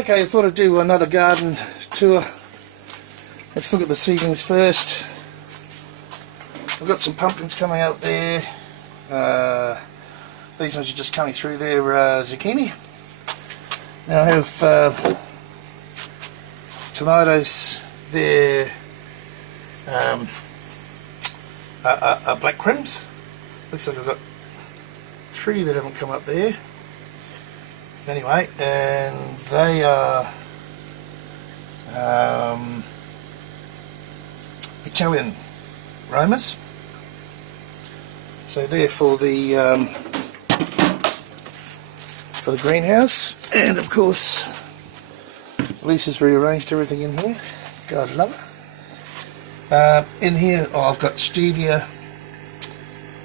Okay, I thought I'd do another garden tour. Let's look at the seedlings first. I've got some pumpkins coming up there. These ones are just coming through there, zucchini. Now I have tomatoes there, black crims. Looks like I've got 3 that haven't come up there. Anyway, and they are Italian Romas. So they're for the greenhouse, and of course Lisa's rearranged everything in here. God love it. In here, I've got stevia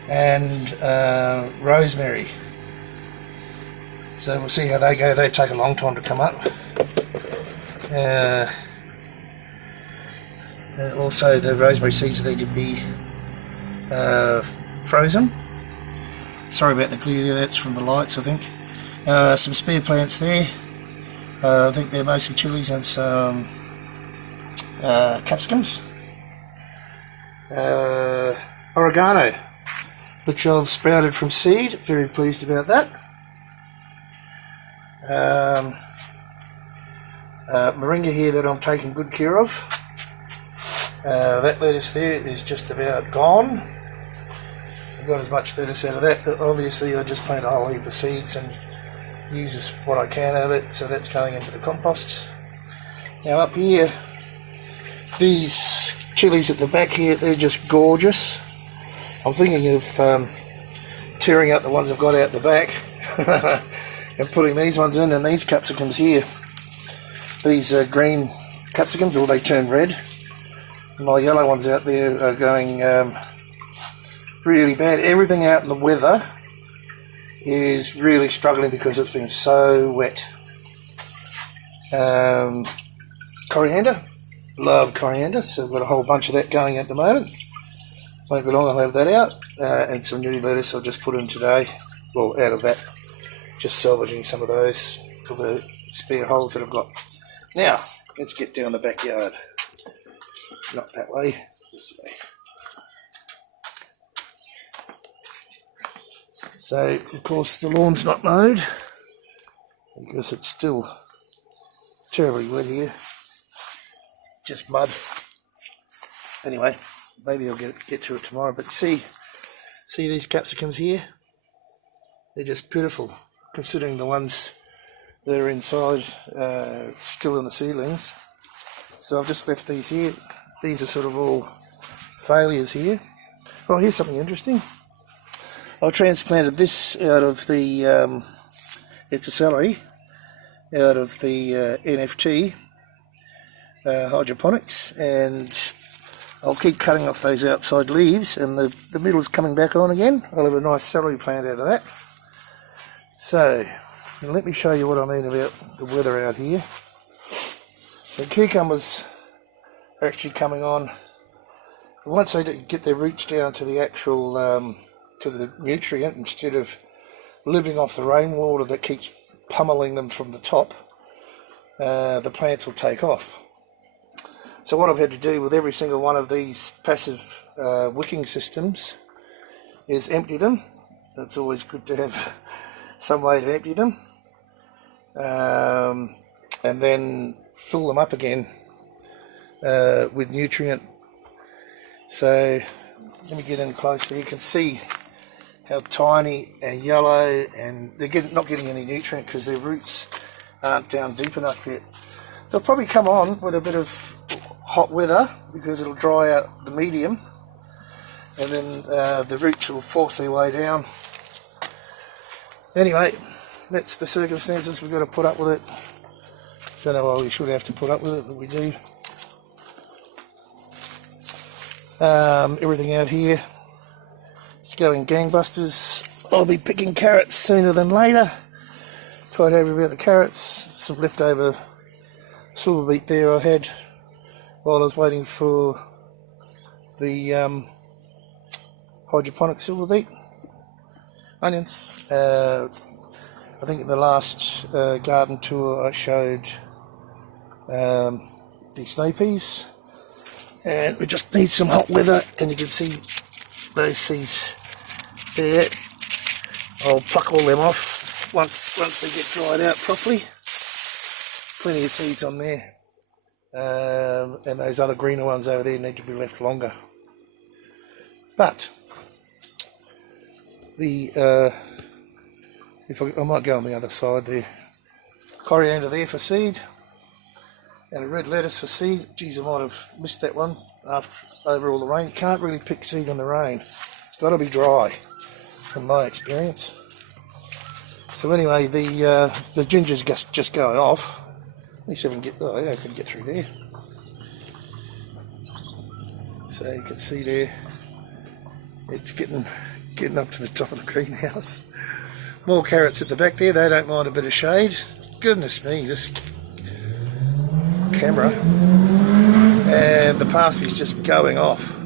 and rosemary. So we'll see how they go. They take a long time to come up. And also the rosemary seeds need to be frozen. Sorry about the glare there, that's from the lights I think. Some spare plants there. I think they're mostly chilies and some capsicums. Oregano, which I've sprouted from seed. Very pleased about that. Moringa here that I'm taking good care of. That lettuce there is just about gone. I've got as much lettuce out of that, but obviously I just plant a whole heap of seeds and use what I can of it, so that's going into the compost. Now up here, these chilies at the back here, they're just gorgeous. I'm thinking of tearing out the ones I've got out the back and putting these ones in, and these capsicums here. These green capsicums, or they turn red. And my yellow ones out there are going really bad. Everything out in the weather is really struggling because it's been so wet. Coriander, love coriander, so I've got a whole bunch of that going at the moment. Won't be long, I'll have that out. And some new lettuce I'll just put in today. Well, out of that, just salvaging some of those for the spare holes that I've got. Now, let's get down the backyard. Not that way, this way. So, of course, the lawn's not mowed because it's still terribly wet here. Just mud. Anyway, maybe I'll get to it tomorrow. But see these capsicums here? They're just beautiful, considering the ones that are inside still in the seedlings. So I've just left these here. These are sort of all failures here. Oh, here's something interesting. I transplanted this out of the, it's a celery, out of the NFT, Hydroponics, and I'll keep cutting off those outside leaves, and the middle's coming back on again. I'll have a nice celery plant out of that. So, let me show you what I mean about the weather out here. The cucumbers are actually coming on. Once they get their roots down to the actual, to the nutrient, instead of living off the rainwater that keeps pummeling them from the top, the plants will take off. So what I've had to do with every single one of these passive wicking systems is empty them. It's always good to have some way to empty them, and then fill them up again with nutrient. So let me get in closer. You can see how tiny and yellow, and they're not getting any nutrient because their roots aren't down deep enough yet. They'll probably come on with a bit of hot weather because it'll dry out the medium, and then the roots will force their way down. Anyway, that's the circumstances. We've got to put up with it. Don't know why we should have to put up with it, but we do. Everything out here is going gangbusters. I'll be picking carrots sooner than later. Quite happy about the carrots. Some leftover silver beet there I had while I was waiting for the hydroponic silver beet. Onions. I think in the last garden tour I showed these snow peas, and we just need some hot weather, and you can see those seeds there. I'll pluck all them off once they get dried out properly. Plenty of seeds on there, and those other greener ones over there need to be left longer. But the I might go on the other side there. Coriander there for seed, and a red lettuce for seed. Geez, I might have missed that one over all the rain. You can't really pick seed in the rain. It's got to be dry, from my experience. So anyway, the ginger's just going off. At least I can get. Oh, yeah, I can get through there. So you can see there, it's getting up to the top of the greenhouse. More carrots at the back there. They don't mind a bit of shade. Goodness me, this camera. And the parsley's just going off.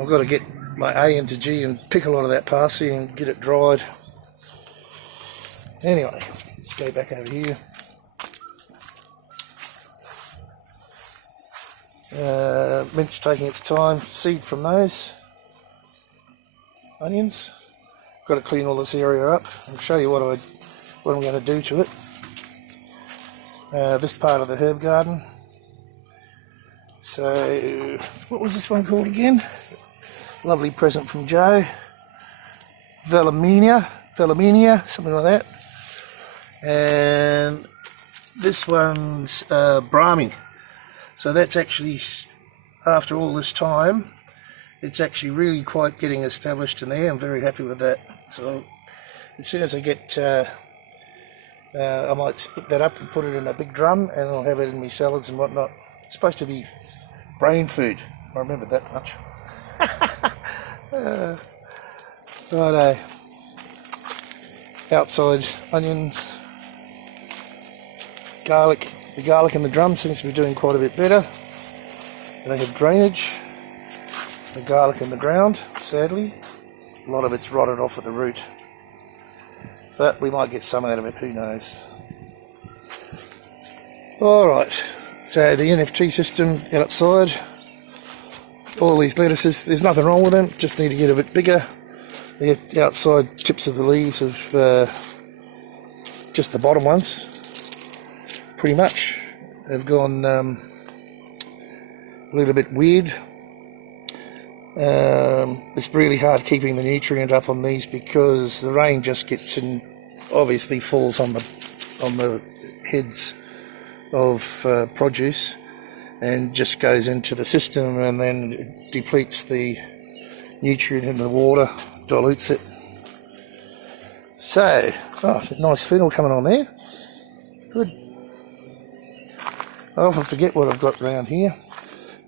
I've got to get my A into G and pick a lot of that parsley and get it dried. Anyway, let's go back over here. Mint's taking its time. Seed from those onions. Got to clean all this area up. I'll show you what I'm going to do to it. This part of the herb garden. So, what was this one called again? Lovely present from Joe. Velaminia, something like that. And this one's Brahmi. So that's actually, after all this time, it's actually really quite getting established in there. I'm very happy with that. So as soon as I get, I might split that up and put it in a big drum, and I'll have it in my salads and whatnot. It's supposed to be brain food. I remember that much. Righto. Outside onions, garlic. The garlic in the drum seems to be doing quite a bit better. And I have drainage. The garlic in the ground, sadly. A lot of it's rotted off at the root. But we might get some out of it, who knows. Alright, so the NFT system outside. All these lettuces, there's nothing wrong with them, just need to get a bit bigger. The outside tips of the leaves of just the bottom ones, pretty much, have gone a little bit weird. It's really hard keeping the nutrient up on these because the rain just gets in, obviously falls on the heads of produce and just goes into the system, and then it depletes the nutrient in the water, dilutes it. So, nice fennel coming on there. Good. I often forget what I've got around here.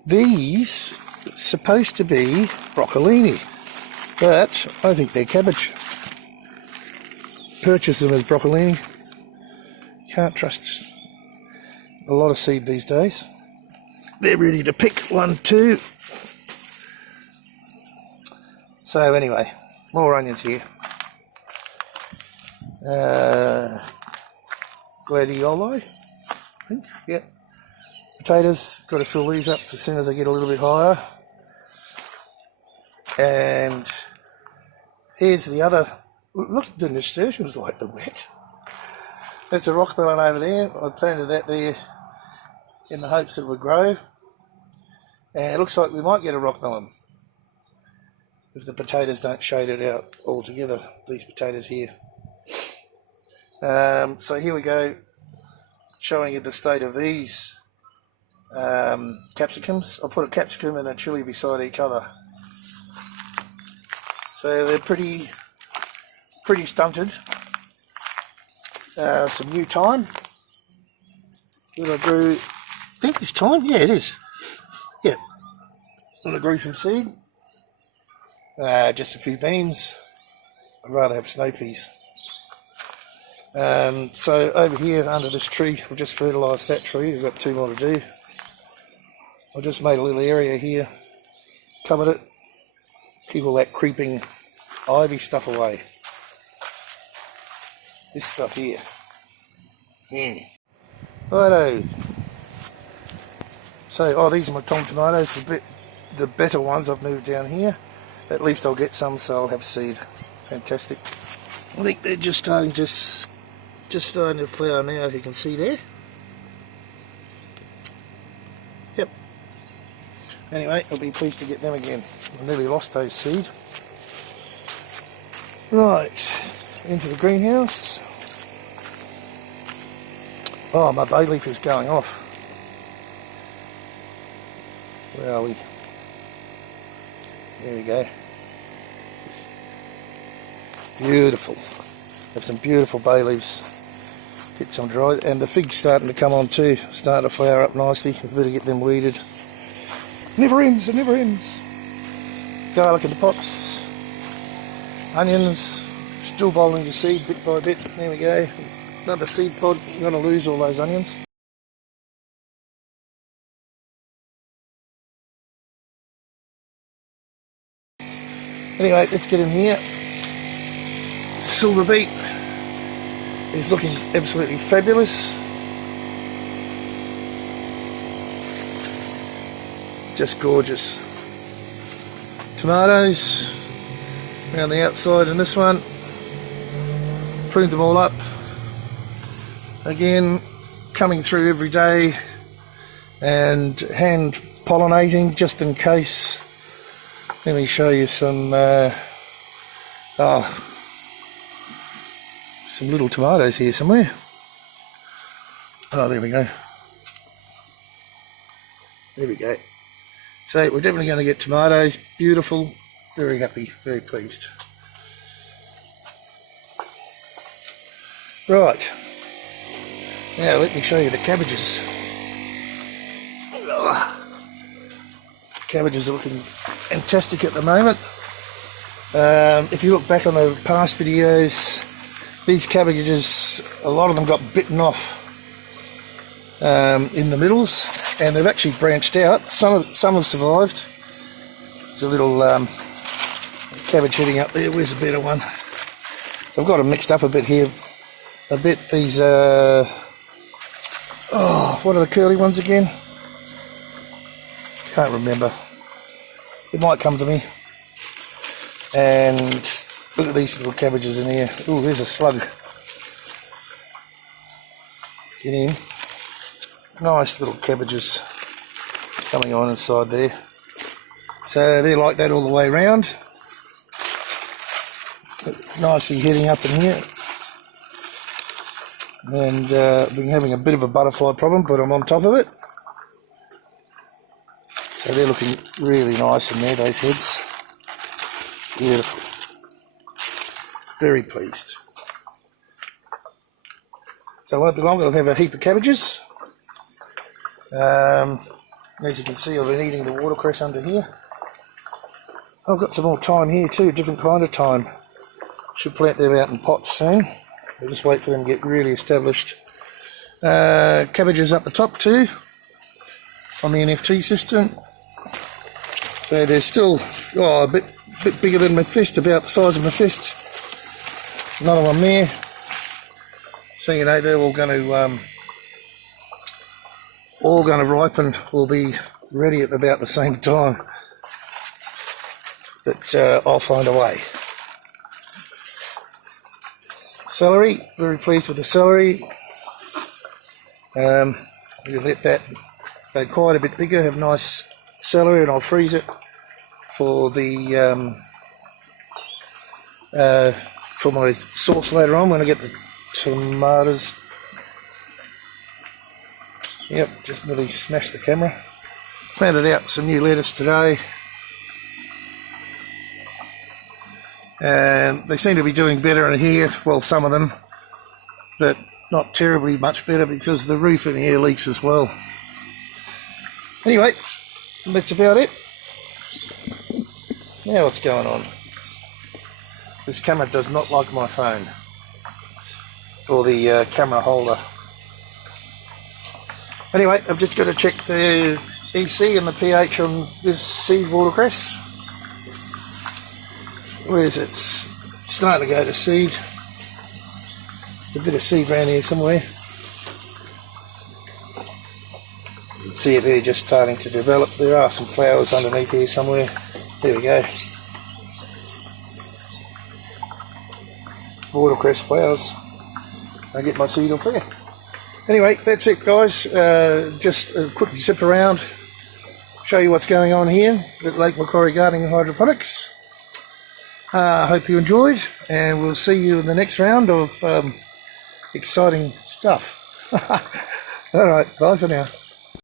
These are supposed to be broccolini, but I think they're cabbage. Purchase them as broccolini. Can't trust a lot of seed these days. They're ready to pick 1, 2. So anyway, more onions here. Gladioli, I think, yeah. Potatoes, got to fill these up as soon as they get a little bit higher. And here's the other, look at the nasturtiums like the wet. That's a rock melon over there. I planted that there in the hopes that it would grow. And it looks like we might get a rock melon if the potatoes don't shade it out altogether, these potatoes here. So here we go, showing you the state of these capsicums. I'll put a capsicum and a chilli beside each other. So they're pretty stunted. Some new thyme that I grew, I think it's thyme, yeah it is. Yeah, and I grew from seed. Just a few beans. I'd rather have snow peas. So over here under this tree, I've just fertilised that tree. We've got 2 more to do. I just made a little area here, covered it, keep all that creeping ivy stuff away. This stuff here. Righto, So, oh, these are my Tom tomatoes, the better ones I've moved down here. At least I'll get some, so I'll have seed. Fantastic. I think they're just starting to flower now, if you can see there. Yep. Anyway, I'll be pleased to get them again. I nearly lost those seed. Right, into the greenhouse. Oh, my bay leaf is going off. Where are we? There we go. Beautiful. Have some beautiful bay leaves. Get some dry, and the fig's starting to come on too. Starting to flower up nicely. We better get them weeded. Never ends. It never ends. Garlic in the pots. Onions. Still bowling your seed bit by bit. There we go. Another seed pod. I'm going to lose all those onions. Anyway, let's get in here. Silver beet is looking absolutely fabulous. Just gorgeous. Tomatoes around the outside in this one. Pruned them all up. Again, coming through every day and hand pollinating just in case. Let me show you some little tomatoes here somewhere. Oh, there we go. There we go. So we're definitely going to get tomatoes. Beautiful. Very happy. Very pleased. Right. Now let me show you the cabbages. Cabbages are looking fantastic at the moment. If you look back on the past videos, these cabbages, a lot of them got bitten off in the middles, and they've actually branched out. Some have survived. There's a little cabbage heading up there. Where's the better one? So I've got them mixed up a bit here. A bit these, what are the curly ones again? Can't remember. It might come to me. And look at these little cabbages in here. Oh, there's a slug. Get in. Nice little cabbages coming on inside there. So they're like that all the way around. Nicely heading up in here. And been having a bit of a butterfly problem, but I'm on top of it. So they're looking really nice in there, those heads. Beautiful. Very pleased. So it won't be long, I'll have a heap of cabbages. As you can see, I've been eating the watercress under here. I've got some more thyme here too, different kind of thyme. Should plant them out in pots soon. I'll just wait for them to get really established. Cabbages up the top too, on the NFT system. So they're still a bit bigger than my fist, about the size of my fist. Another one there. So you know they're all going to ripen. Will be ready at about the same time. But I'll find a way. Celery, very pleased with the celery. We'll let that go quite a bit bigger, have nice celery, and I'll freeze it for the for my sauce later on when I get the tomatoes. Yep, just nearly smashed the camera. Planted out some new lettuce today. And they seem to be doing better in here, well, some of them, but not terribly much better because the roof in here leaks as well. Anyway, that's about it. Now what's going on? This camera does not like my phone, or the camera holder. Anyway, I've just got to check the EC and the pH on this seed watercress. Where's it? It's starting to go to seed. A bit of seed around here somewhere. See it there just starting to develop. There are some flowers underneath here somewhere. There we go. Watercress flowers. I get my seed off there. Anyway, that's it guys. Just a quick zip around, show you what's going on here at Lake Macquarie Gardening and Hydroponics. I hope you enjoyed, and we'll see you in the next round of exciting stuff. Alright, bye for now.